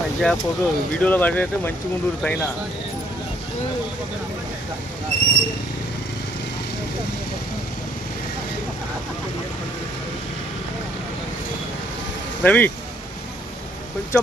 మంచిగా ఫోటో వీడియోలో పడితే మంచిగా ఉండరు పైన. రవి కొంచెం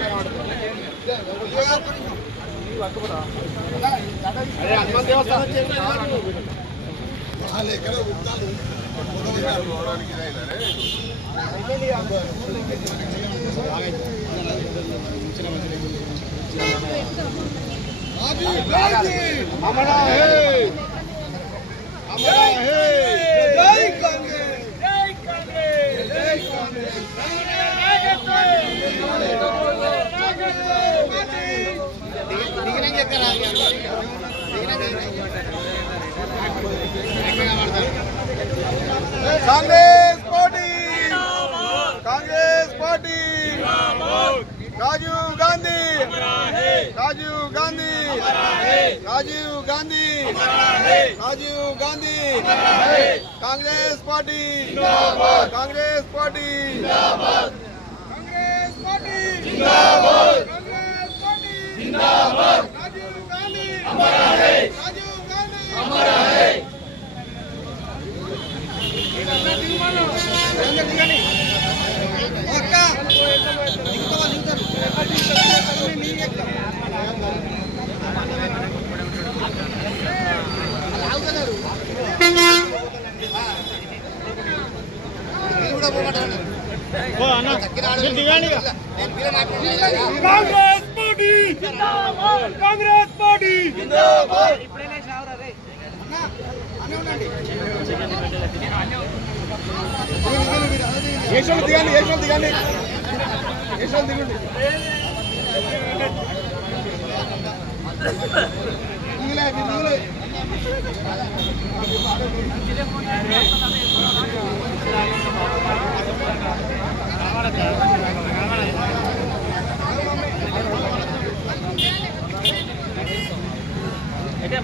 వాళ్ళు ఎక్కడ అమరా హే అమరా హే party Congress party Rajiv Gandhi Rajiv Gandhi Rajiv Gandhi Rajiv Gandhi Congress party. Congress party. Congress party. Congress party. Rajiv Gandhi. Rajiv Gandhi. Congress party! Congress party! ఏషాలు దిగండి ఏషాలు దిగండి. ఏషాలు దిగండి దిగులే దిగులే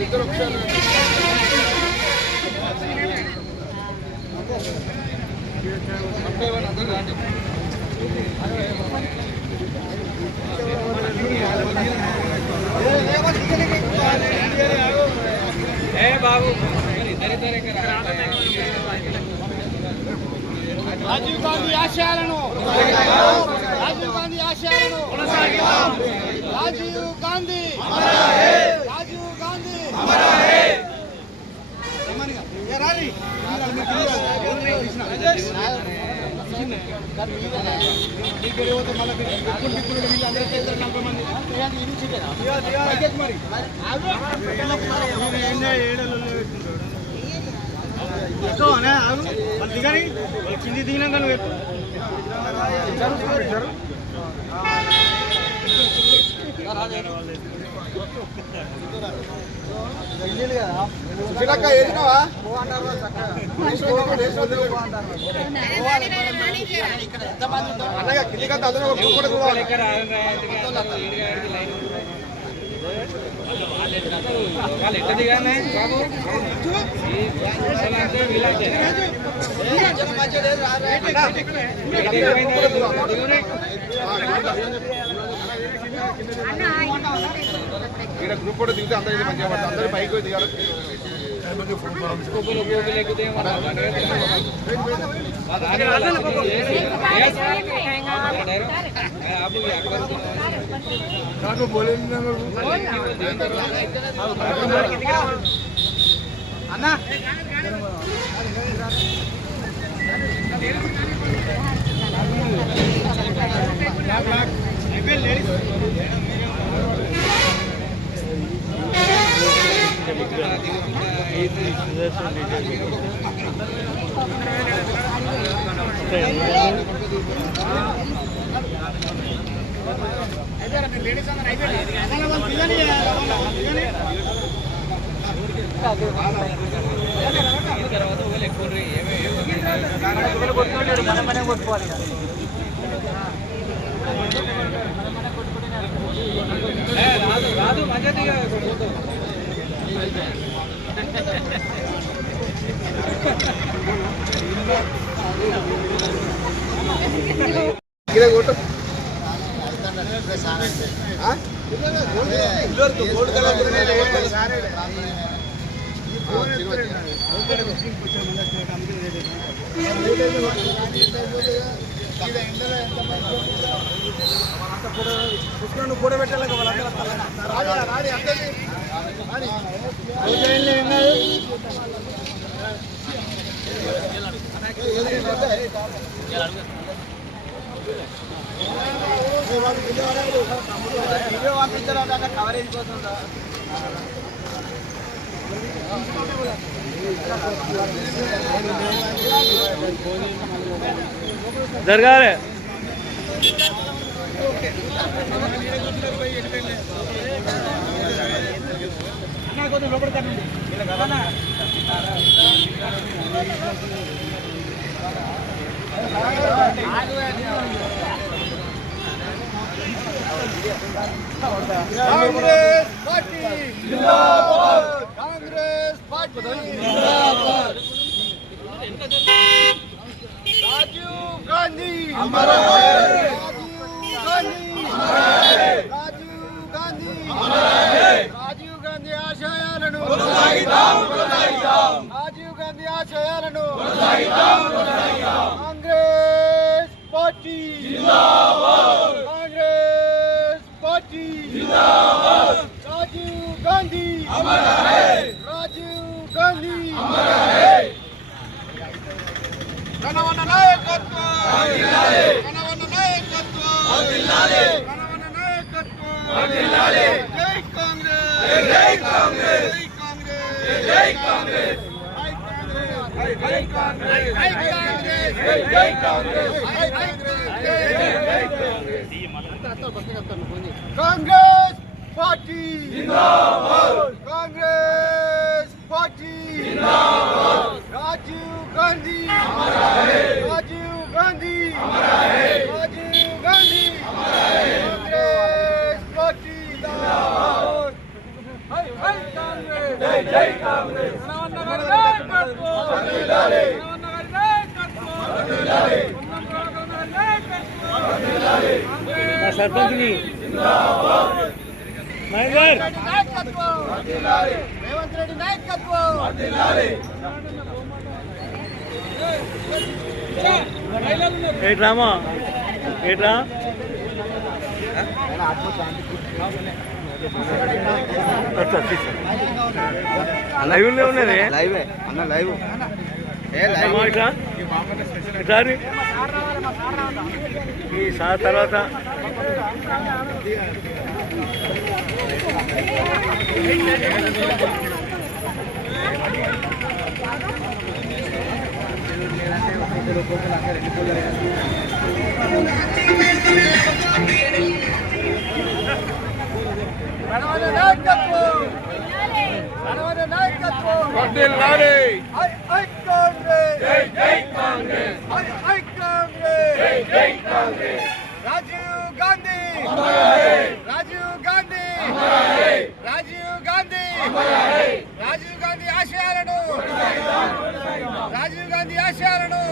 ఇద్దరు రాజీవ్ గాంధీ ఆశయాలను రాజీవ్ గాంధీ ఆశయాలను రాజీవ్ గాంధీ రాజీవ్ గాంధీ వాళ్ళు దిగని వాళ్ళు కింది దిగినాక నువ్వు ఎక్కువ సుశీలక్క వేసినావా అన్నయ్య కిందికంతా అందరూ ఒక గ్రూప్ కూడా పోవాలి. వాళ్ళు ఎట్లా దిగానే బాబు ఇక్కడ గ్రూప్ కూడా దిగితే అందరికీ మంచిగా పడుతుంది. అందరూ పైకి దిగాలి. అన్నా అయిపోయింది లేడీస్ అన్న వాళ్ళు దిగని వాళ్ళు దిగని ఇక్కడ కూడబెట్టాలి వాళ్ళందరూ రాడి, రాడి, అందరినీ. రాడి. వీడియో పంపించారా కవరేజ్ కోసం రా. జరగాలి కాంగ్రెస్ పార్టీ! జిందాబాద్! కాంగ్రెస్ పార్టీ! జిందాబాద్! రాజీవ్ గాంధీ అమర్ రాజీవ్ గాంధీ రాజీవ్ గాంధీ రాజీవ్ గాంధీ ఆశయాలను రాజీవ్ గాంధీ ఆశయాలను కాంగ్రెస్ పార్టీ కాంగ్రెస్ పార్టీ రాజీవ్ గాంధీ రాజీవ్ గాంధీ కనవన నాయకత్వం కనవన నాయకత్వం కనవన నాయకత్వం జై కాంగ్రెస్ జై కాంగ్రెస్ జై కాంగ్రెస్ జై కాంగ్రెస్ జై కాంగ్రెస్ జై కాంగ్రెస్ జై Congress Congress. Party. Congress party. Rajiv Gandhi. Rajiv Gandhi Rajiv Gandhi Congress party జిందాబాద్ హై హై కాంగ్రెస్ జై జై కాంగ్రెస్ నవనగర్ నాయకత్వం వర్ధిల్లాలి నవనగర్ నాయకత్వం వర్ధిల్లాలి నవనగర్ నాయకత్వం వర్ధిల్లాలి మా సర్పంచ్ని నాయకత్వం రేవంత్ రెడ్డి నాయకత్వం ఏట్రామా ఏట్రా? లైవ్ ఉన్నది? లైవ్. అన్న లైవ్. ఏ ఏమో ఇట్లా? ఇట్లా రీ. ఈ సార్ తర్వాత? కనవన జై కాంగ్రెస్! రాజీవ్ గాంధీ! రాజీవ్ గాంధీ! రాజీవ్ గాంధీ! రాజీవ్ గాంధీ ఆశయాలను! రాజీవ్ గాంధీ ఆశయాలను!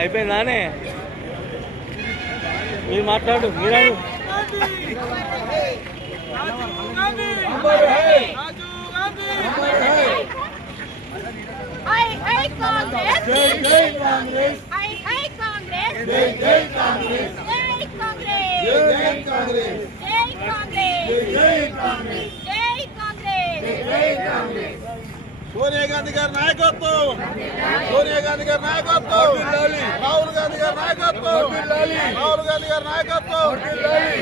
అయిపోయిందానే? మీరు మాట్లాడు మీరు Hi, జై జై కాంగ్రెస్. సోనియా గాంధీ గారి నాయకత్వం సోనియా గాంధీ గారి నాయకత్వం రాహుల్ గాంధీ గారి నాయకత్వం రాహుల్ గాంధీ గారి నాయకత్వం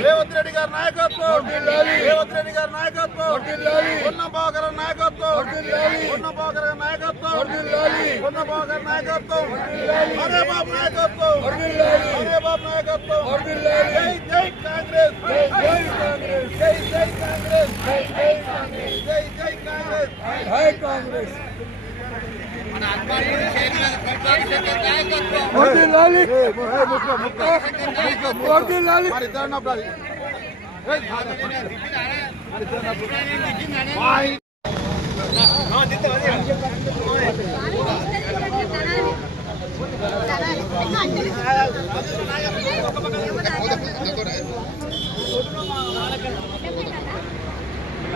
రేవంత్ రెడ్డి గారి నాయకత్వం రేవంత్ రెడ్డి గారి నాయకత్వం ఉన్నం బాబు గారి నాయకత్వం ఉన్నం బాబు గారి నాయకత్వం ఉన్నం బాబు గారి నాయకత్వం హరే బాబు నాయకత్వం హరే బాబు నాయకత్వం జై జై కాంగ్రెస్ జై కాంగ్రెస్ జై జై కాంగ్రెస్ జై జై కాంగ్రెస్ జై జై కాంగ్రెస్ జై కాంగ్రెస్ వర్ధిల్లాలి వర్ధిల్లాలి మరి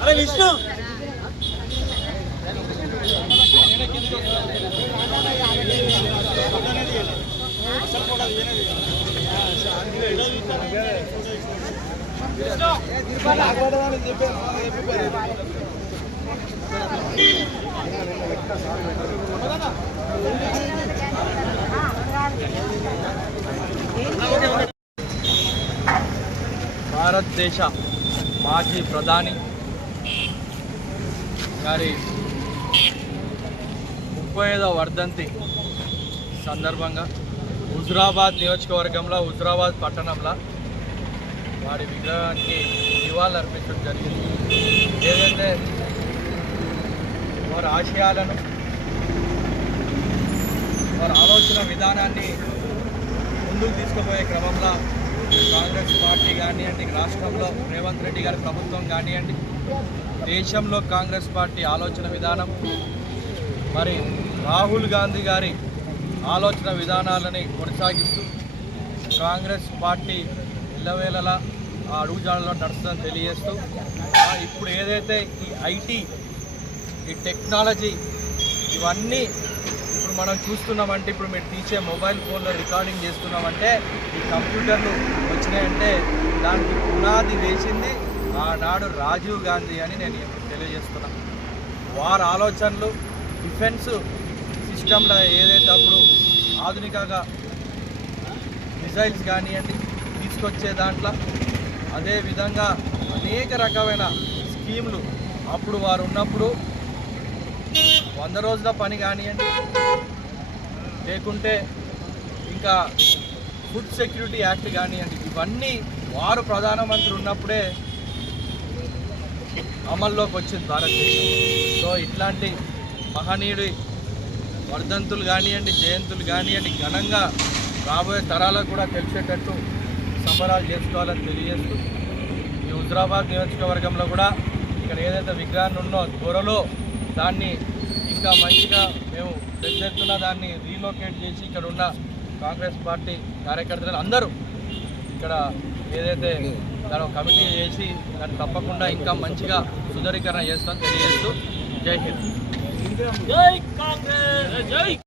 అరే విష్ణు. అసలు కూడా భారతదేశ మాజీ ప్రధాని గారి ముప్పై ఐదవ వర్ధంతి సందర్భంగా హుజురాబాద్ నియోజకవర్గంలో హుజురాబాద్ పట్టణంలో వారి విగ్రహానికి నివాళులు అర్పించడం జరిగింది. ఏదైతే వారి ఆశయాలను వారి ఆలోచన విధానాన్ని ముందుకు తీసుకుపోయే క్రమంలో కాంగ్రెస్ పార్టీ కానివ్వండి రాష్ట్రంలో రేవంత్ రెడ్డి గారి ప్రభుత్వం కానివ్వండి దేశంలో కాంగ్రెస్ పార్టీ ఆలోచన విధానం మరి రాహుల్ గాంధీ గారి ఆలోచన విధానాలని కొనసాగిస్తూ కాంగ్రెస్ పార్టీ ఇళ్ళవేళలా ఆ అడుగుజాడలో నడుస్తుందని తెలియజేస్తూ ఇప్పుడు ఏదైతే ఈ ఐటీ ఈ టెక్నాలజీ ఇవన్నీ ఇప్పుడు మనం చూస్తున్నామంటే ఇప్పుడు మీరు తీసే మొబైల్ ఫోన్లో రికార్డింగ్ చేస్తున్నామంటే ఈ కంప్యూటర్లు వచ్చినాయంటే దానికి పునాది వేసింది ఆనాడు రాజీవ్ గాంధీ అని నేను తెలియజేస్తున్నాను వారి ఆలోచనలు డిఫెన్స్ సిస్టంలో ఏదైతే అప్పుడు ఆధునికంగా మిసైల్స్ కానివ్వండి తీసుకొచ్చే దాంట్లో అదే విధంగా అనేక రకమైన స్కీములు. అప్పుడు వారు ఉన్నప్పుడు వంద రోజుల పని కానివ్వండి లేకుంటే ఇంకా ఫుడ్ సెక్యూరిటీ యాక్ట్ కానివ్వండి ఇవన్నీ వారు ప్రధానమంత్రి ఉన్నప్పుడే అమల్లోకి వచ్చింది భారతదేశం. సో ఇట్లాంటి మహనీయుడి వర్ధంతులు కానివ్వండి జయంతులు కానివ్వండి ఘనంగా రాబోయే తరాలకు కూడా తెలిసేటట్టు సంబరాలు చేసుకోవాలని తెలియజేస్తూ ఈ హుజరాబాద్ నియోజకవర్గంలో కూడా ఇక్కడ ఏదైతే విగ్రహాన్ని ఉన్నో త్వరలో దాన్ని ఇంకా మంచిగా మేము పెద్ద ఎత్తున దాన్ని రీలోకేట్ చేసి ఇక్కడ ఉన్న కాంగ్రెస్ పార్టీ కార్యకర్తలు అందరూ ఇక్కడ ఏదైతే దాని కమిటీ చేసి దాన్ని తప్పకుండా ఇంకా మంచిగా సుదరీకరణ చేస్తాం తెలియజేస్తూ జై హింద్.